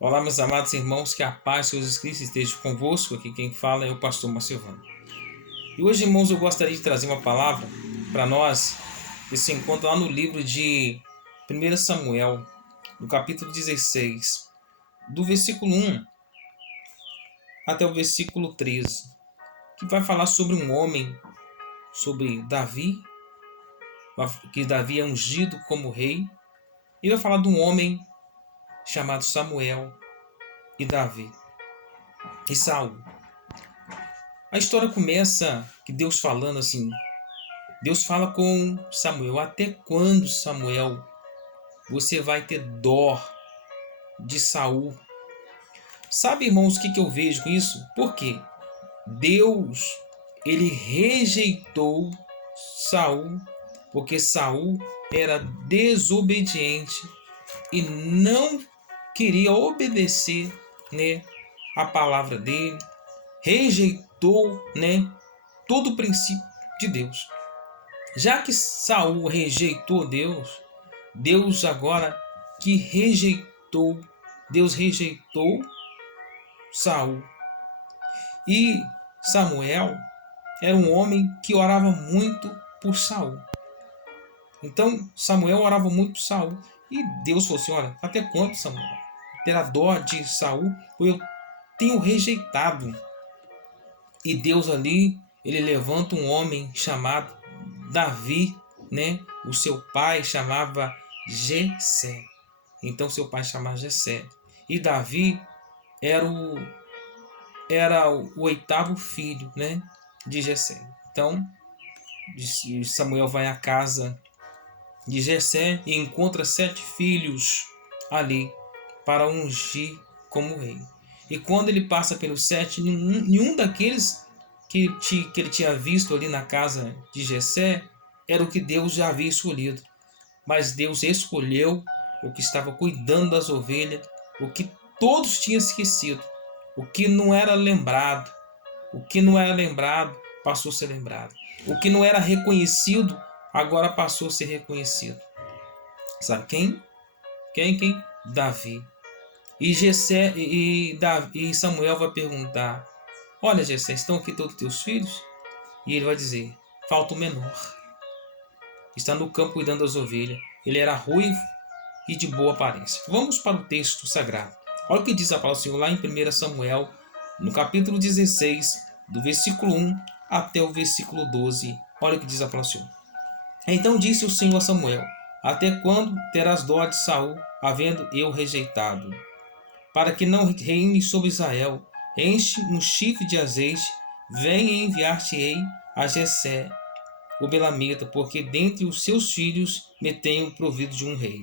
Olá, meus amados irmãos, que a paz de Jesus Cristo esteja convosco. Aqui quem fala é o pastor Marcevano. E hoje, irmãos, eu gostaria de trazer uma palavra para nós que se encontra lá no livro de 1 Samuel, no capítulo 16, do versículo 1 até o versículo 13, que vai falar sobre um homem, sobre Davi, que Davi é ungido como rei, e vai falar de um homem chamado Samuel e Davi e Saul. A história começa que Deus falando assim. Deus fala com Samuel: até quando, Samuel, você vai ter dó de Saul? Sabe, irmãos, o que eu vejo com isso? Por quê? Deus, ele rejeitou Saul, porque Saul era desobediente e não queria obedecer, né, a palavra dele, rejeitou, né, todo o princípio de Deus. Já que Saul rejeitou Deus, Deus agora que rejeitou, Deus rejeitou Saul. E Samuel era um homem que orava muito por Saul. Então Samuel orava muito por Saul. E Deus falou assim: olha, até quando, Samuel? Terá dó de Saul, pois eu tenho rejeitado. E Deus ali, ele levanta um homem chamado Davi, né? O seu pai chamava Jessé. Então seu pai chamava Jessé. E Davi era o oitavo filho, né, de Jessé. Então Samuel vai à casa de Jessé e encontra 7 filhos ali para ungir como rei. E quando ele passa pelos 7, nenhum daqueles que ele tinha visto ali na casa de Jessé era o que Deus já havia escolhido. Mas Deus escolheu o que estava cuidando das ovelhas, o que todos tinham esquecido, o que não era lembrado. O que não era lembrado passou a ser lembrado. O que não era reconhecido agora passou a ser reconhecido. Sabe quem? Quem? Davi. E Jessé e Samuel vai perguntar: olha, Jessé, estão aqui todos os teus filhos? E ele vai dizer: falta o menor. Está no campo cuidando das ovelhas. Ele era ruivo e de boa aparência. Vamos para o texto sagrado. Olha o que diz a palavra do Senhor lá em 1 Samuel, no capítulo 16, do versículo 1 até o versículo 12. Olha o que diz a palavra do Senhor. Então disse o Senhor a Samuel: até quando terás dó de Saul, havendo eu rejeitado? Para que não reine sobre Israel, enche um chifre de azeite, venha enviar-te-ei a Jessé, o belamita, porque dentre os seus filhos me tenho provido de um rei.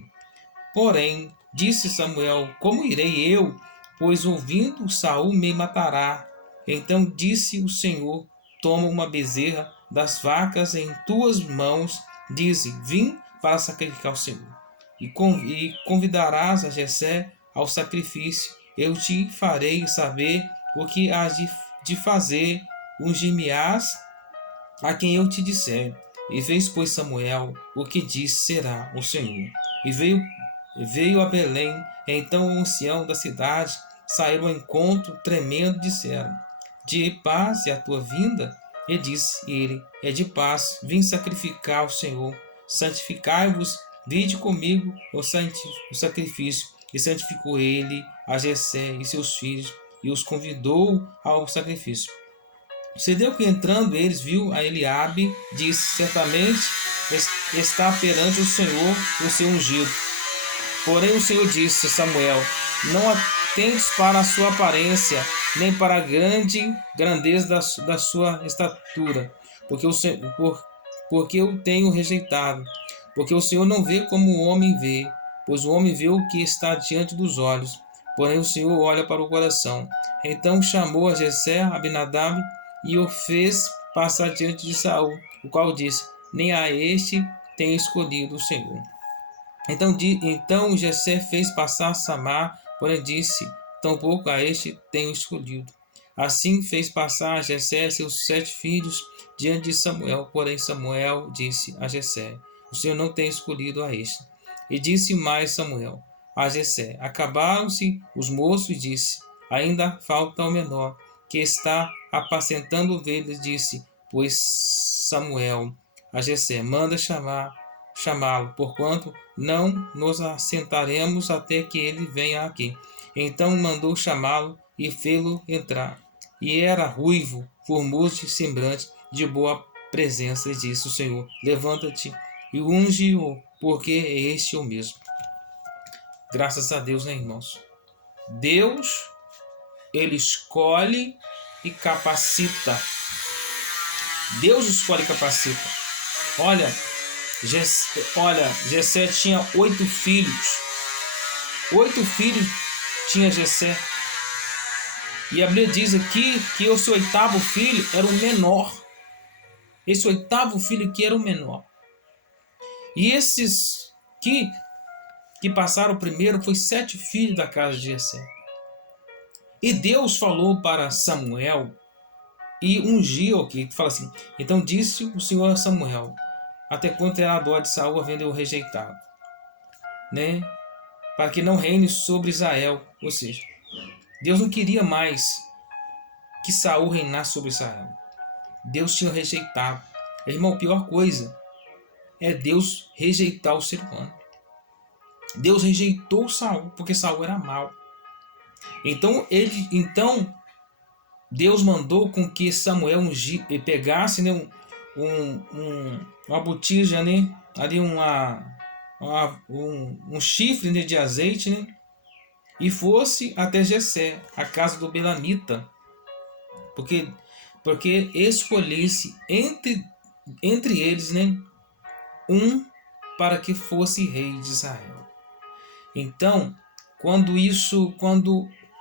Porém, disse Samuel: como irei eu? Pois ouvindo Saul me matará. Então disse o Senhor: toma uma bezerra das vacas em tuas mãos, dize: vim para sacrificar ao Senhor. E convidarás a Jessé ao sacrifício. Eu te farei saber o que hás de fazer, ungir-me-ás a quem eu te disser. E fez, pois, Samuel o que disse será o Senhor. E veio a Belém. Então o ancião da cidade saíram ao encontro, tremendo, disseram: de paz é a tua vinda? E disse ele: é de paz, vim sacrificar ao Senhor. Santificai-vos, vinde comigo o sacrifício. E santificou ele a Jessé e seus filhos, e os convidou ao sacrifício. Sucedeu que entrando eles, viu a Eliabe, disse: certamente está perante o Senhor o seu ungido. Porém o Senhor disse a Samuel: não atentes para a sua aparência, nem para a grandeza da sua estatura, porque eu tenho rejeitado. Porque o Senhor não vê como o homem vê, pois o homem vê o que está diante dos olhos, porém o Senhor olha para o coração. Então chamou a Jessé, Abinadab, e o fez passar diante de Saul, o qual disse: nem a este tem escolhido o Senhor. Então Jessé fez passar Samar, porém disse: tampouco a este tenho escolhido. Assim fez passar Jessé seus 7 filhos diante de Samuel, porém Samuel disse a Jessé: o Senhor não tem escolhido a este. E disse mais Samuel: a Jessé. Acabaram-se os moços e disse: ainda falta o menor, que está apacentando ovelhas. Disse, pois, Samuel a Jessé: manda chamá-lo, porquanto não nos assentaremos até que ele venha aqui. Então mandou chamá-lo e fê-lo entrar. E era ruivo, formoso de semblante, de boa presença. E disse o Senhor: levanta-te e unge-o, porque é este o mesmo. Graças a Deus, né, irmãos? Deus, ele escolhe e capacita. Deus escolhe e capacita. Olha, Jessé tinha 8 filhos. 8 filhos tinha Jessé. E a Bíblia diz aqui que o seu 8º filho era o menor. Esse 8º filho que era o menor. E esses que passaram primeiro foi 7 filhos da casa de Jessé. E Deus falou para Samuel e ungiu aqui. Fala assim: então disse o Senhor a Samuel: até quando terá dó de Saul, havendo-o rejeitado, né? Para que não reine sobre Israel. Ou seja, Deus não queria mais que Saul reinasse sobre Israel. Deus tinha rejeitado. Irmão, a pior coisa é Deus rejeitar o ser humano. Deus rejeitou Saul porque Saul era mau. Então Deus mandou com que Samuel pegasse, né, uma botija, né, ali um chifre, né, de azeite, né, e fosse até Jessé, a casa do Belamita, porque escolhesse entre eles, né, um para que fosse rei de Israel. Então, quando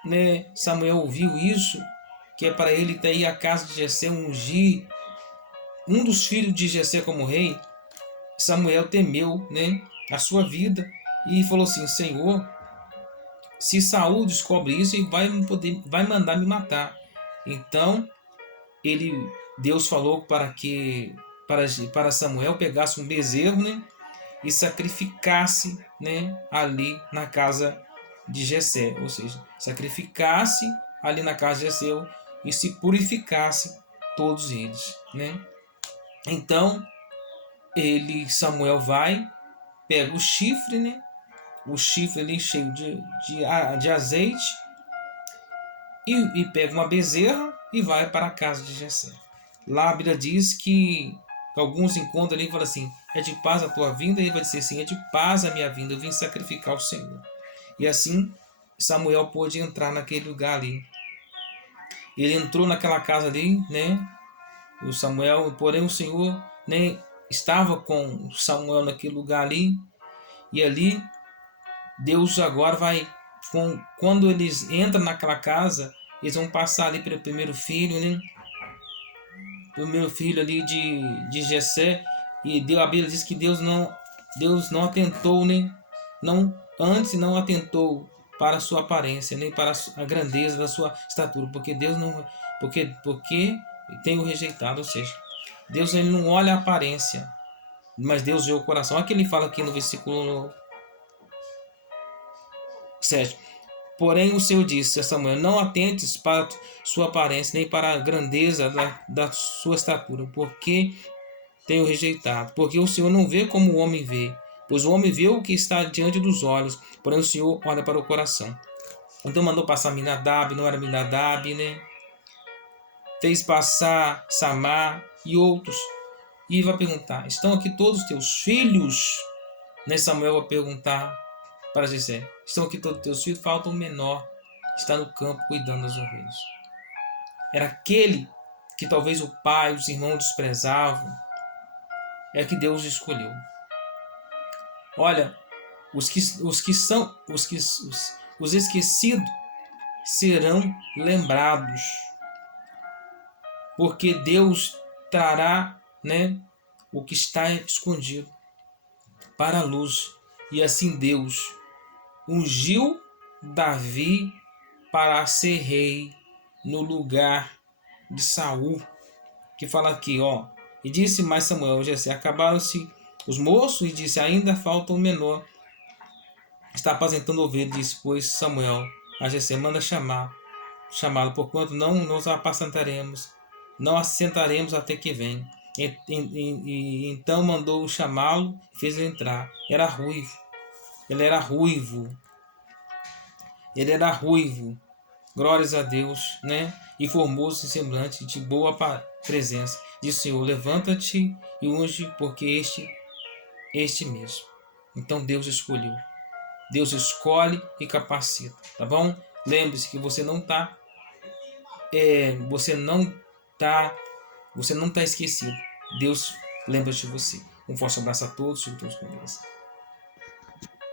né, Samuel ouviu isso, que é para ele ir à casa de Jessé ungir um dos filhos de Jessé como rei, Samuel temeu, né, a sua vida e falou assim: Senhor, se Saul descobre isso, ele vai mandar me matar. Então Deus falou para Samuel pegasse um bezerro, né, e sacrificasse, né, ali na casa de Jessé, ou seja, sacrificasse ali na casa de Jessé e se purificasse todos eles, né? Então Samuel vai, pega o chifre, né? O chifre ali cheio de azeite e pega uma bezerra e vai para a casa de Jessé. Lá a Bíblia diz que alguns encontram ali e falam assim: é de paz a tua vinda? E ele vai dizer assim: é de paz a minha vinda, eu vim sacrificar o Senhor. E assim Samuel pôde entrar naquele lugar ali. Ele entrou naquela casa ali, né? O Samuel, porém o Senhor, né, estava com Samuel naquele lugar ali. E ali Deus agora vai, quando eles entram naquela casa, eles vão passar ali pelo primeiro filho, né? Primeiro filho ali de Jessé. E a Bíblia diz que Deus não atentou, né? Antes não atentou para a sua aparência, nem para a grandeza da sua estatura, porque Deus não, porque tem o rejeitado, ou seja, Deus ele não olha a aparência, mas Deus vê o coração. Olha o que ele fala aqui no versículo 7. Porém o Senhor disse a Samuel: não atentes para sua aparência, nem para a grandeza da sua estatura, porque tenho rejeitado. Porque o Senhor não vê como o homem vê, pois o homem vê o que está diante dos olhos, porém o Senhor olha para o coração. Então mandou passar Aminadab, não era Aminadab, né? Fez passar Samar e outros. E vai perguntar: estão aqui todos os teus filhos? Né, Samuel vai perguntar para Jessé: estão aqui todos os teus filhos? Falta um menor, está no campo cuidando das ovelhas. Era aquele que talvez o pai, os irmãos desprezavam. É que Deus escolheu. Olha, os esquecidos serão lembrados, porque Deus trará, né, o que está escondido para a luz. E assim Deus ungiu Davi para ser rei no lugar de Saul, que fala aqui, ó: e disse mais Samuel: Jessé, acabaram-se os moços, e disse: ainda falta o menor, está apacentando ovelhas, disse, pois, Samuel a Jessé: manda chamá-lo, porquanto não nos apacentaremos, não assentaremos até que venha. Então mandou chamá-lo e fez ele entrar. Era ruivo. Ele era ruivo. Ele era ruivo. Glórias a Deus, né? E formoso em semblante, de boa presença. Disse o Senhor: levanta-te e unge, porque este mesmo. Então Deus escolheu. Deus escolhe e capacita, tá bom? Lembre-se que você não está você não tá esquecido. Deus lembra de você. Um forte abraço a todos e todos com Deus.